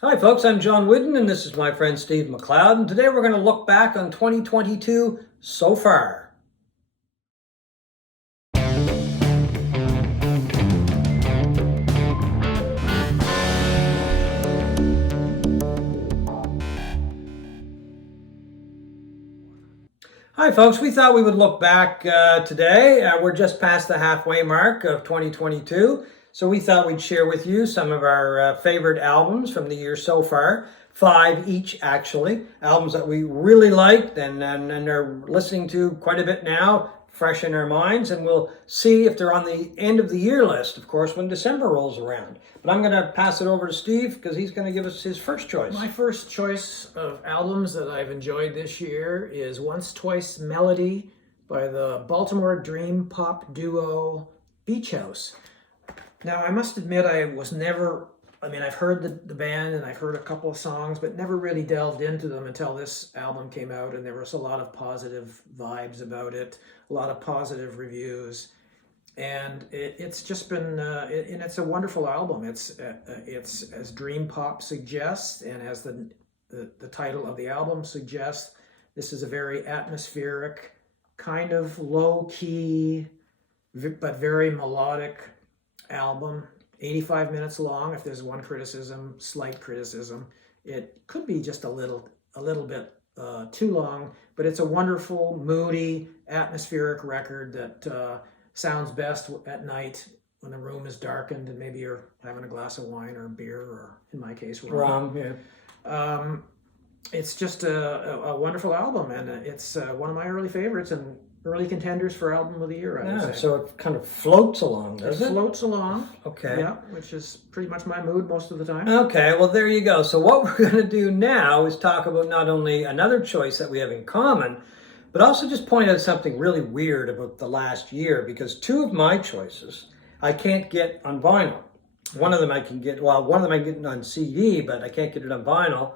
Hi, folks. I'm John Whidden, and this is my friend Steve McLeod. And today we're going to look back on 2022 so far. Hi, folks. We thought we would look back today. We're just past the halfway mark of 2022. So we thought we'd share with you some of our favorite albums from the year so far. 5 each, actually. Albums that we really liked and are listening to quite a bit now, fresh in our minds. And we'll see if they're on the end of the year list, of course, when December rolls around. But I'm going to pass it over to Steve because he's going to give us his first choice. My first choice of albums that I've enjoyed this year is Once Twice Melody by the Baltimore dream pop duo Beach House. Now, I must admit I've heard the band and I've heard a couple of songs, but never really delved into them until this album came out, and there was a lot of positive vibes about it, a lot of positive reviews. And it's just been, and it's a wonderful album. It's as dream pop suggests, and as the title of the album suggests, this is a very atmospheric, kind of low key, but very melodic album. 85 minutes long. If there's one slight criticism, it could be just a little bit too long. But it's a wonderful, moody, atmospheric record that sounds best at night when the room is darkened and maybe you're having a glass of wine or beer, or in my case, rum. Yeah. It's just a wonderful album, and it's one of my early favorites and early contenders for album of the year, I would say. So it kind of floats along, does it? It floats along. Okay. Yeah, which is pretty much my mood most of the time. Okay, well, there you go. So what we're going to do now is talk about not only another choice that we have in common, but also just point out something really weird about the last year, because 2 of my choices I can't get on vinyl. One of them I can get on CD, but I can't get it on vinyl.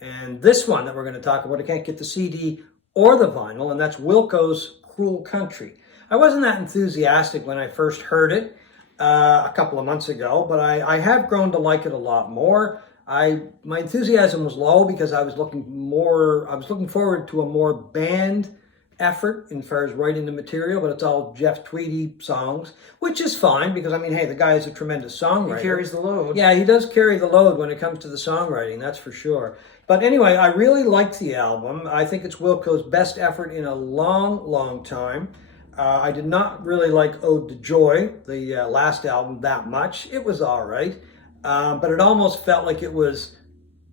And this one that we're going to talk about, I can't get the CD or the vinyl, and that's Wilco's Cruel Country. I wasn't that enthusiastic when I first heard it a couple of months ago, but I have grown to like it a lot more. My enthusiasm was low because I was looking forward to a more band effort as far as writing the material, but it's all Jeff Tweedy songs, which is fine because, hey, the guy is a tremendous songwriter. He carries the load. Yeah, he does carry the load when it comes to the songwriting, that's for sure. But anyway, I really liked the album. I think it's Wilco's best effort in a long, long time. I did not really like Ode to Joy, the last album, that much. It was all right. But it almost felt like it was,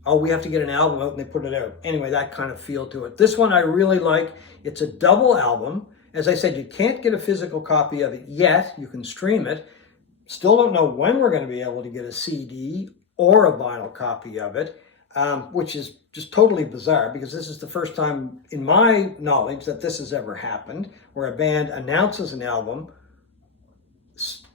we have to get an album out, and they put it out. Anyway, that kind of feel to it. This one I really like. It's a double album. As I said, you can't get a physical copy of it yet. You can stream it. Still don't know when we're going to be able to get a CD or a vinyl copy of it, which is just totally bizarre because this is the first time in my knowledge that this has ever happened, where a band announces an album,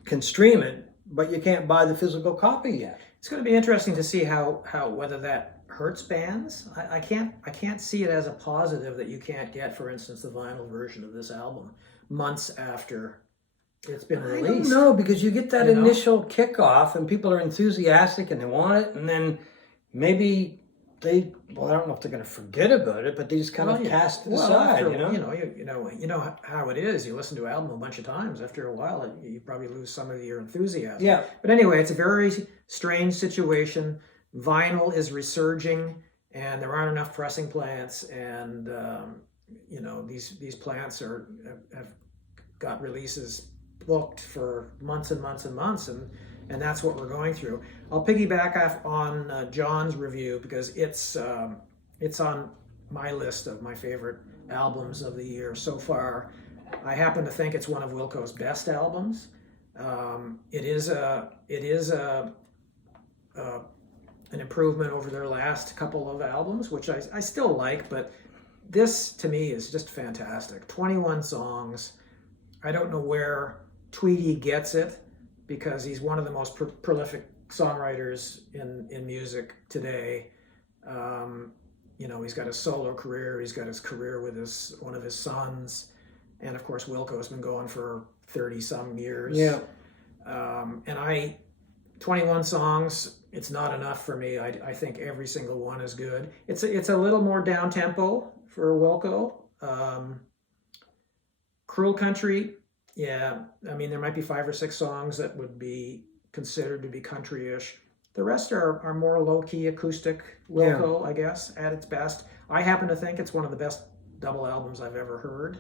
can stream it, but you can't buy the physical copy yet. It's going to be interesting to see how whether that hurts bands. I can't see it as a positive that you can't get, for instance, the vinyl version of this album months after it's been released. I don't know, because you get that initial kickoff and people are enthusiastic and they want it, and then maybe I don't know if they're going to forget about it, but they just kind of cast it aside. You know how it is. You listen to an album a bunch of times. After a while, you probably lose some of your enthusiasm. Yeah. But anyway, it's a very strange situation. Vinyl is resurging, and there aren't enough pressing plants, and these plants have got releases booked for months and months and months, and that's what we're going through. I'll piggyback off on John's review because it's on my list of my favorite albums of the year so far. I happen to think it's one of Wilco's best albums. It is an improvement over their last couple of albums, which I still like, but this to me is just fantastic. 21 songs. I don't know where Tweedy gets it, because he's one of the most prolific songwriters in music today. He's got a solo career, he's got his career with one of his sons, and of course Wilco's been going for 30 some years. Yeah. 21 songs, it's not enough for me. I think every single one is good. It's a little more down tempo for Wilco. Cruel Country, yeah. I mean, there might be 5 or 6 songs that would be considered to be country-ish. The rest are more low-key acoustic Wilco, I guess, at its best. I happen to think it's one of the best double albums I've ever heard.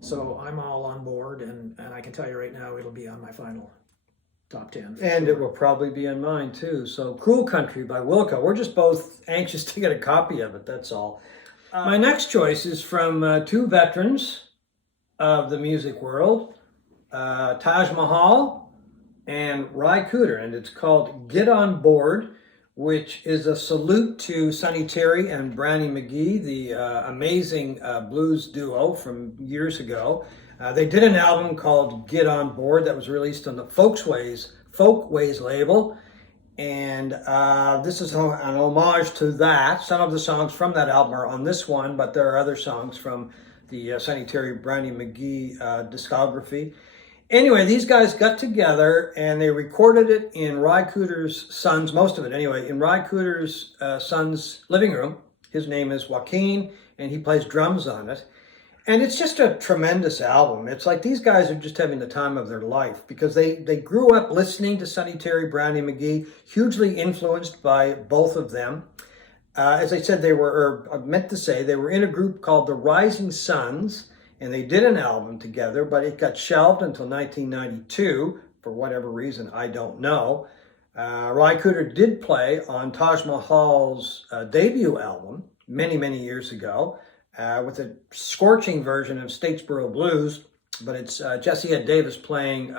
So I'm all on board, and I can tell you right now, it'll be on my final top 10. And it will probably be in mine too. So Cruel Country by Wilco. We're just both anxious to get a copy of it, that's all. My next choice is from 2 veterans of the music world, Taj Mahal and Cooder, and it's called Get On Board, which is a salute to Sonny Terry and Brownie McGhee, the amazing blues duo from years ago. They did an album called Get On Board that was released on the Folkways label, and this is an homage to that. Some of the songs from that album are on this one, but there are other songs from the Sonny Terry, Brownie McGhee discography. Anyway, these guys got together and they recorded it in Cooder's son's, most of it anyway, in Cooder's son's living room. His name is Joaquin, and he plays drums on it. And it's just a tremendous album. It's like these guys are just having the time of their life because they grew up listening to Sonny Terry, Brownie McGhee, hugely influenced by both of them. As I said, they were in a group called the Rising Suns, and they did an album together, but it got shelved until 1992 for whatever reason, I don't know. Cooder did play on Taj Mahal's debut album many, many years ago with a scorching version of Statesboro Blues, but it's Jesse Ed Davis playing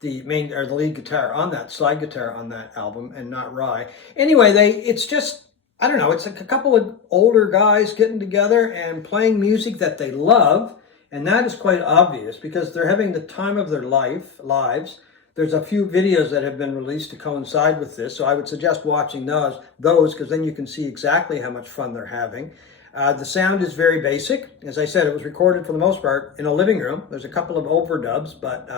the lead guitar on that, slide guitar on that album, and not Ry. Anyway, it's just, I don't know, it's like a couple of older guys getting together and playing music that they love, and that is quite obvious because they're having the time of their lives. There's a few videos that have been released to coincide with this, so I would suggest watching those because then you can see exactly how much fun they're having. The sound is very basic. As I said, it was recorded for the most part in a living room. There's a couple of overdubs, but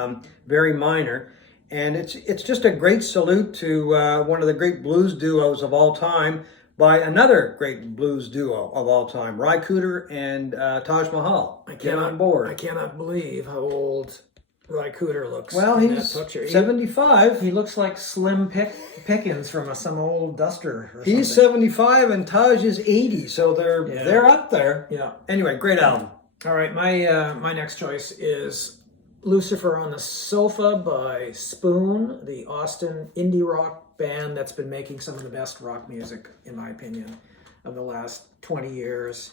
very minor. And it's just a great salute to one of the great blues duos of all time by another great blues duo of all time, Cooder and Taj Mahal. Get on board. I cannot believe how old Cooder looks. Well, in he's that picture. 75. He looks like Slim Pickens from some old duster. Or He's something. 75 and Taj is 80, so they're up there. Yeah. Anyway, great album. All right, my next choice is Lucifer on the Sofa by Spoon, the Austin indie rock band that's been making some of the best rock music, in my opinion, of the last 20 years.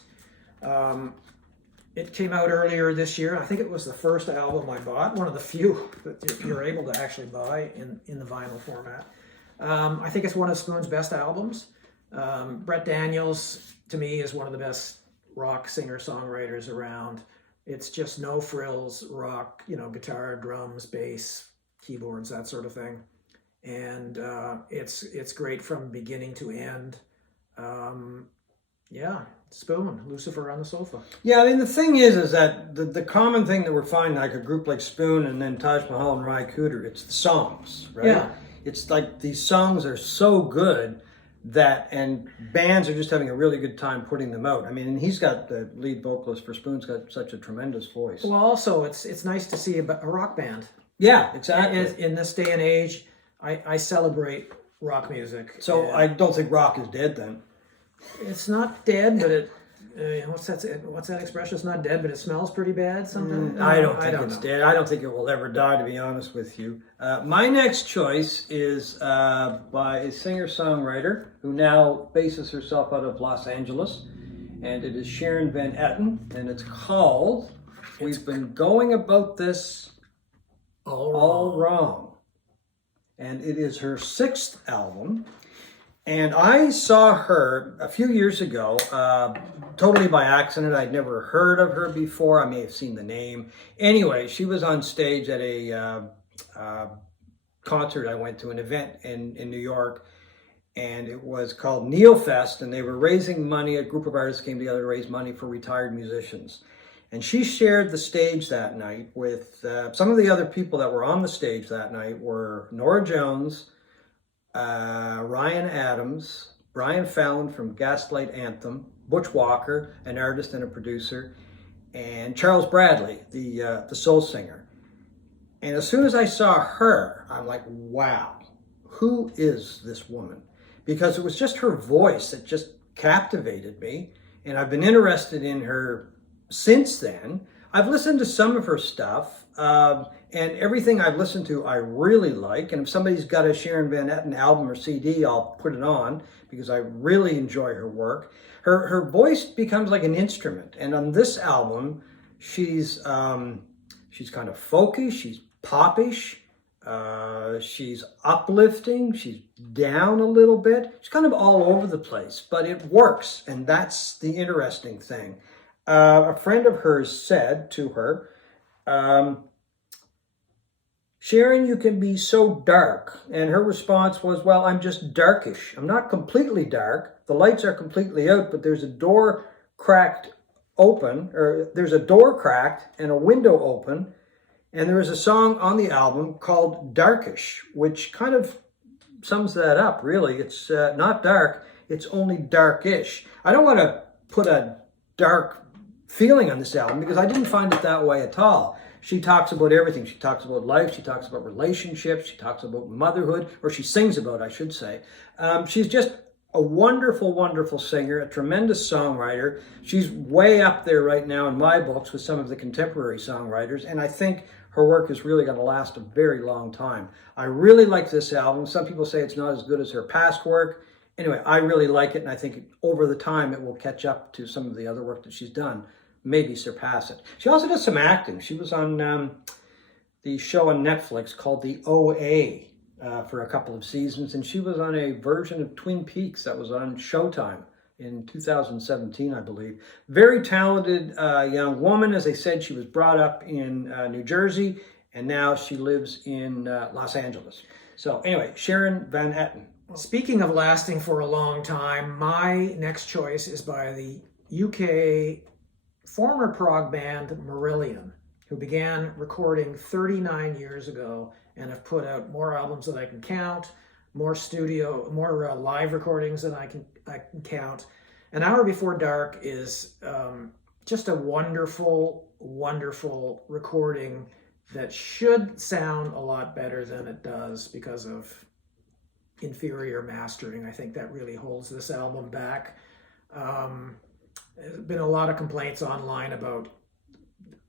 It came out earlier this year. I think it was the first album I bought, one of the few that you're able to actually buy in the vinyl format. I think it's one of Spoon's best albums. Brett Daniels, to me, is one of the best rock singer-songwriters around. It's just no frills rock, guitar, drums, bass, keyboards, that sort of thing. And it's great from beginning to end. Spoon, Lucifer on the Sofa. Yeah, I mean, the thing is that the common thing that we're finding, like a group like Spoon and then Taj Mahal and Cooder, it's the songs, right? Yeah. It's like these songs are so good and bands are just having a really good time putting them out. I mean, and he's got the lead vocalist for Spoon's got such a tremendous voice. Well, also, it's nice to see a rock band. Yeah, exactly. In this day and age, I celebrate rock music. So I don't think rock is dead then. It's not dead, but what's that expression? It's not dead, but it smells pretty bad. Something. I don't think it's dead. I don't think it will ever die, to be honest with you. My next choice is by a singer-songwriter who now bases herself out of Los Angeles, and it is Sharon Van Etten, and it's called "We've Been Going About This All Wrong," and it is her 6th album. And I saw her a few years ago, totally by accident. I'd never heard of her before. I may have seen the name. Anyway, she was on stage at a concert I went to, an event in New York, and it was called NeoFest, and they were raising money. A group of artists came together to raise money for retired musicians. And she shared the stage that night with some of the other people that were on the stage that night were Norah Jones, Ryan Adams, Brian Fallon from Gaslight Anthem, Butch Walker, an artist and a producer, and Charles Bradley, the soul singer. And as soon as I saw her, I'm like, wow, who is this woman? Because it was just her voice that just captivated me. And I've been interested in her since then. I've listened to some of her stuff, and everything I've listened to I really like. And if somebody's got a Sharon Van Etten album or CD, I'll put it on because I really enjoy her work. Her voice becomes like an instrument. And on this album, she's kind of folky, she's popish, she's uplifting, she's down a little bit. She's kind of all over the place, but it works, and that's the interesting thing. A friend of hers said to her, Sharon, you can be so dark. And her response was, well, I'm just darkish. I'm not completely dark. The lights are completely out, but there's a door cracked open, or there's a door cracked and a window open. And there is a song on the album called Darkish, which kind of sums that up, really. It's not dark, it's only darkish. I don't want to put a dark feeling on this album because I didn't find it that way at all. She talks about everything. She talks about life, she talks about relationships, she talks about motherhood, or she sings about, I should say. She's just a wonderful, wonderful singer, a tremendous songwriter. She's way up there right now in my books with some of the contemporary songwriters, and I think her work is really going to last a very long time. I really like this album. Some people say it's not as good as her past work. Anyway, I really like it, and I think over the time it will catch up to some of the other work that she's done, maybe surpass it. She also does some acting. She was on the show on Netflix called The OA for a couple of seasons, and she was on a version of Twin Peaks that was on Showtime in 2017, I believe. Very talented young woman. As I said, she was brought up in New Jersey, and now she lives in Los Angeles. So anyway, Sharon Van Etten. Speaking of lasting for a long time, my next choice is by the UK former prog band Marillion, who began recording 39 years ago and have put out more albums than I can count, more live recordings than I can count. An Hour Before Dark is just a wonderful, wonderful recording that should sound a lot better than it does because of inferior mastering. I think that really holds this album back. There's been a lot of complaints online about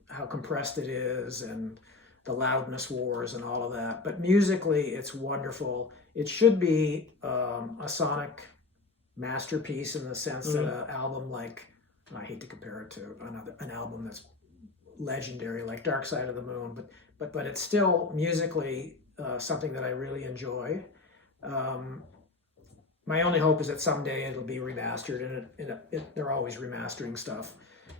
how compressed it is and the loudness wars and all of that. But musically, it's wonderful. It should be a sonic masterpiece in the sense that an album like, I hate to compare it to an album that's legendary like Dark Side of the Moon, but it's still musically something that I really enjoy. My only hope is that someday it'll be remastered, and they're always remastering stuff,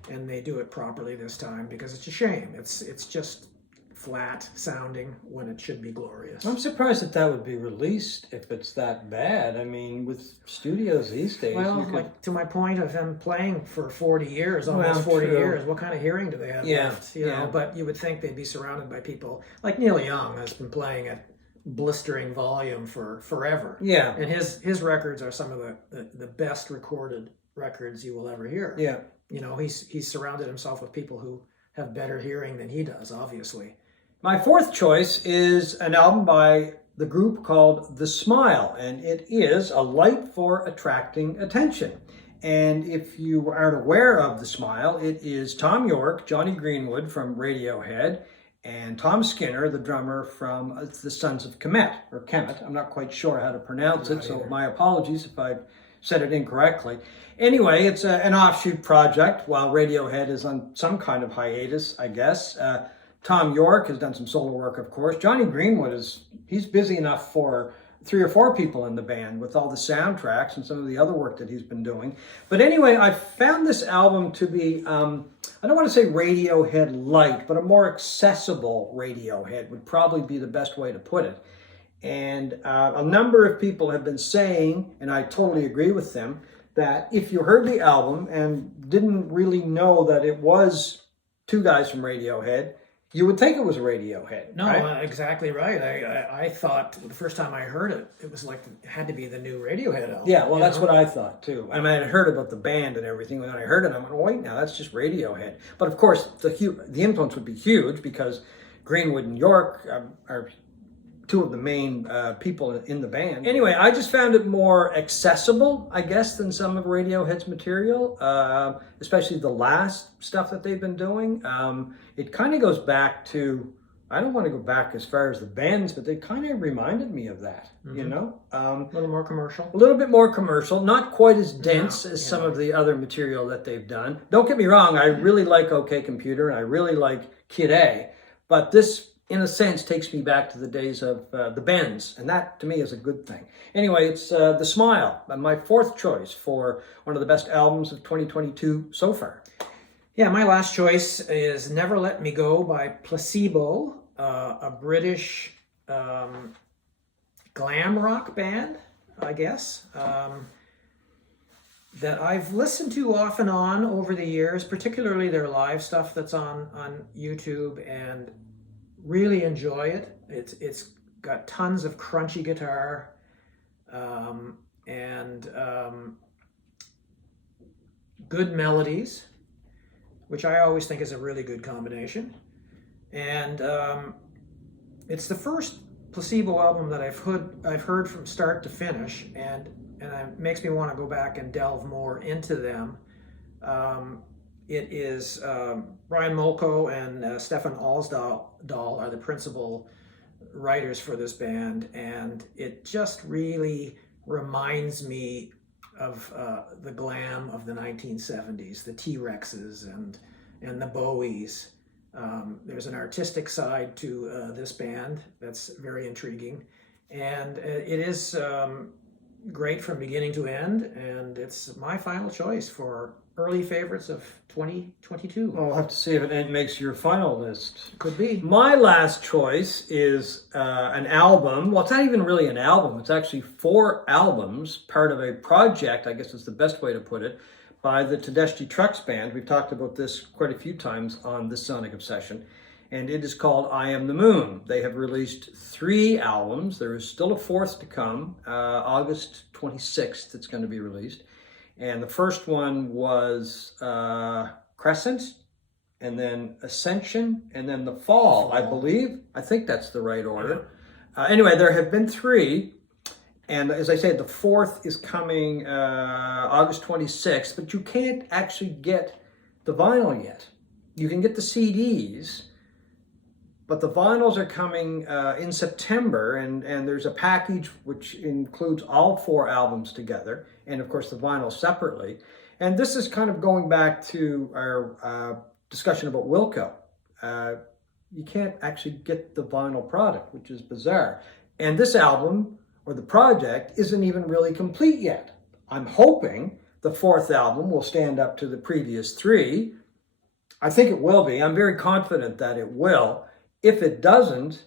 and they do it properly this time because it's a shame. It's just flat sounding when it should be glorious. I'm surprised that would be released if it's that bad. I mean, with studios these days. Well, like to my point of him playing for 40 years, almost 40 years, what kind of hearing do they have left? You know, but you would think they'd be surrounded by people like Neil Young has been playing at blistering volume for forever. Yeah. And his records are some of the best recorded records you will ever hear. Yeah. You know, he's surrounded himself with people who have better hearing than he does, obviously. My fourth choice is an album by the group called The Smile, and it is a light for attracting attention. And if you aren't aware of The Smile, it is Tom York, Johnny Greenwood from Radiohead, and Tom Skinner, the drummer from the Sons of Kemet, or Kemet. I'm not quite sure how to pronounce it, so my apologies if I've said it incorrectly. Anyway, it's an offshoot project while Radiohead is on some kind of hiatus, I guess. Tom York has done some solo work, of course. Johnny Greenwood he's busy enough for 3 or 4 people in the band with all the soundtracks and some of the other work that he's been doing. But anyway, I found this album to be, I don't want to say Radiohead light, but a more accessible Radiohead would probably be the best way to put it. And a number of people have been saying, and I totally agree with them, that if you heard the album and didn't really know that it was 2 guys from Radiohead, You would think it was Radiohead. No, right? exactly right. I thought the first time I heard it, it was like it had to be the new Radiohead album. Yeah, well, that's what I thought too. I mean, I had heard about the band and everything. When I heard it, I went, oh, "Wait, now that's just Radiohead." But of course, the influence would be huge because Greenwood and York are two of the main people in the band. Anyway, I just found it more accessible, I guess, than some of Radiohead's material, especially the last stuff that they've been doing. It kind of goes back to, I don't want to go back as far as the bands, but they kind of reminded me of that, you know? A little more commercial. A little bit more commercial, not quite as dense as some of the other material that they've done. Don't get me wrong, I really like OK Computer and I really like Kid A, but this, in a sense, takes me back to the days of the Bends, and that, to me, is a good thing. Anyway, it's The Smile, my fourth choice for one of the best albums of 2022 so far. Yeah, my last choice is Never Let Me Go by Placebo, a British glam rock band, I guess, that I've listened to off and on over the years, particularly their live stuff that's on YouTube, and really enjoy it. It's got tons of crunchy guitar and good melodies, which I always think is a really good combination. And it's the first Placebo album that I've heard from start to finish, and it makes me want to go back and delve more into them. It is Brian Molko and Stefan Alsdahl are the principal writers for this band, and it just really reminds me of the glam of the 1970s, the T-Rexes and the Bowies. There's an artistic side to this band that's very intriguing, and it is great from beginning to end, and it's my final choice for early favorites of 2022. Well, we'll have to see if it makes your final list. Could be. My last choice is an album. Well, it's not even really an album. It's actually 4 albums, part of a project, I guess is the best way to put it, by the Tedeschi Trucks Band. We've talked about this quite a few times on this Sonic Obsession, and it is called I Am the Moon. They have released 3 albums. There is still a 4th to come, August 26th it's going to be released. And the first one was Crescent, and then Ascension, and then The Fall, I believe. I think that's the right order. Anyway, there have been 3, and as I said, the 4th is coming August 26th, but you can't actually get the vinyl yet. You can get the CDs, but the vinyls are coming in September, and there's a package which includes all 4 albums together, and of course the vinyl separately. And this is kind of going back to our discussion about Wilco. You can't actually get the vinyl product, which is bizarre. And this album, or the project, isn't even really complete yet. I'm hoping the 4th album will stand up to the previous 3. I think it will be. I'm very confident that it will. If it doesn't,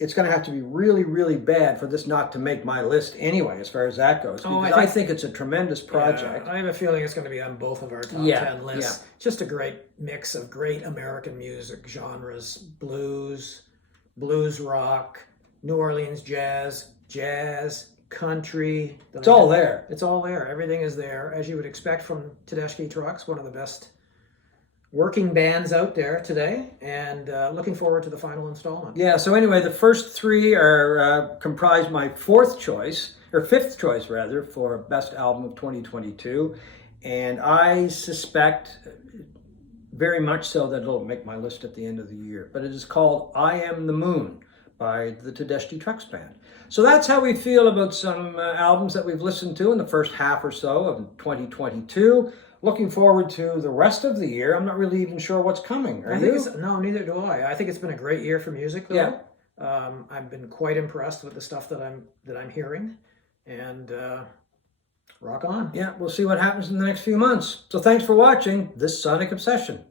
it's going to have to be really, really bad for this not to make my list anyway, as far as that goes. Because I think it's a tremendous project. Yeah, I have a feeling it's going to be on both of our top 10 lists. Yeah. Just a great mix of great American music genres: blues rock, New Orleans jazz, country. It's all there. It's all there. Everything is there, as you would expect from Tedeschi Trucks, one of the best working bands out there today, and looking forward to the final installment. Yeah, so anyway, the first 3 are comprise my 5th choice rather, for Best Album of 2022, and I suspect very much so that it'll make my list at the end of the year. But it is called I Am the Moon by the Tedeschi Trucks Band. So that's how we feel about some albums that we've listened to in the first half or so of 2022. Looking forward to the rest of the year. I'm not really even sure what's coming. Are you? No, neither do I. I think it's been a great year for music, though. Yeah. I've been quite impressed with the stuff that I'm hearing, and rock on. Yeah, we'll see what happens in the next few months. So thanks for watching this Sonic Obsession.